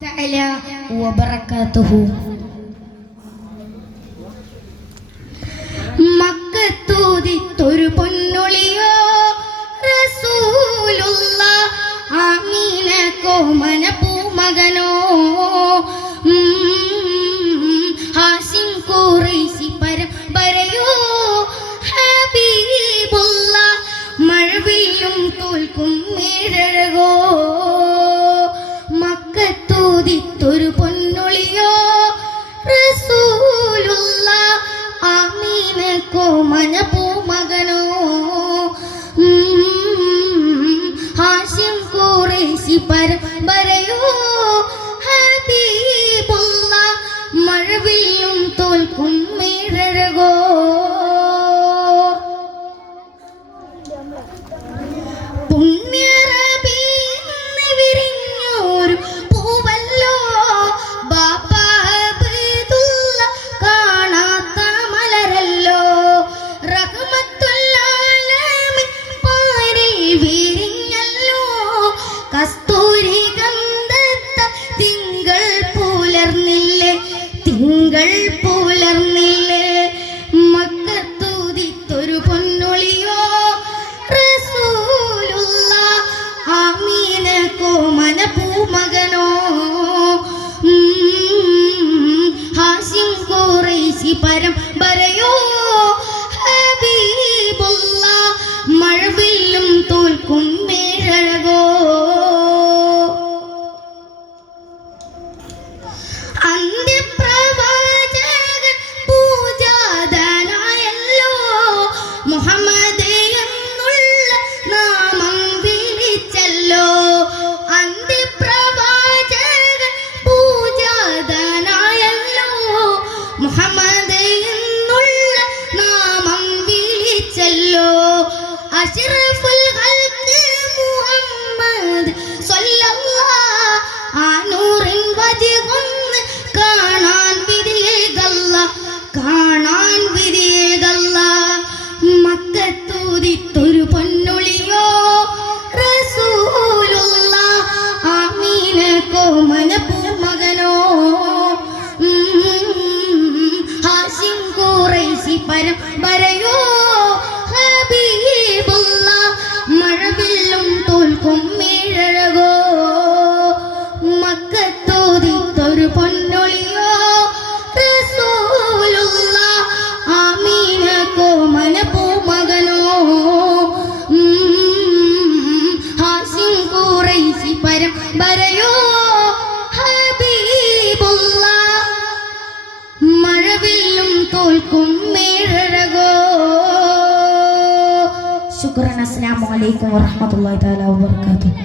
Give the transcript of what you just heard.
تعالى وبركاته മക്കത്തൂതിത്തൊരു പൊന്നൊളിയോ റസൂലുള്ള ആമീന കോമന പൂമകനോ ഹാസിം ഖുറൈശി പരമ്പരയോ ഹബീബുള്ള മഴവില്ലും തോൽക്കും മേഴഴകോ മക്കത്തൂതിത്തൊരു പൊന്നൊളിയോ റസൂലുള്ള ആമീന കോമന പൂമകനോ ഹാഷിം ഖുറൈശി പരമ്പരയോ ഹബീബുള്ള മഴവില്ലും തോൽക്കും മേഴഴകോ തിങ്കൾ പുലർന്നില്ലേ മക്കത്തൂതിത്തൊരു പൊന്നൊളിയോ റസൂലുള്ള ആമീന കോമന പൂമകനോ ഹാഷിം ഖുറൈശി പരമ്പരയോ ഹബീബുള്ള മഴവില്ലും തോൽക്കും മേഴഴകോ അഷ്റഫുൽ ഖൽഖ് മുഹമ്മദ് സ്വല്ലല്ലാഹു ആ നൂറിൻ വജ്ഹൊന്ന് കാണാൻ വിധിയേകല്ല മക്കത്തൂതിത്തൊരു പൊന്നൊളിയോ റസൂലുള്ള ആമീന കോമന പൂമകനോ ഹാഷിം ഖുറൈശി പരമ്പരയോ മഴവില്ലും തോൽക്കും മേഴഴകോ മക്കത്തൂതിത്തൊരു പൊന്നൊളിയോ റസൂലുള്ള ആമീന കോമന പൂമകനോ ഹാഷിം ഖുറൈശി പരമ്പരയോ ഹബീബുള്ള മഴവില്ലും തോൽക്കും മേഴഴകോ. ശുക്രൻ. അസ്സലാമു അലൈക്കും വറഹ്മത്തുള്ളാഹി തആല വബറകാതുഹു.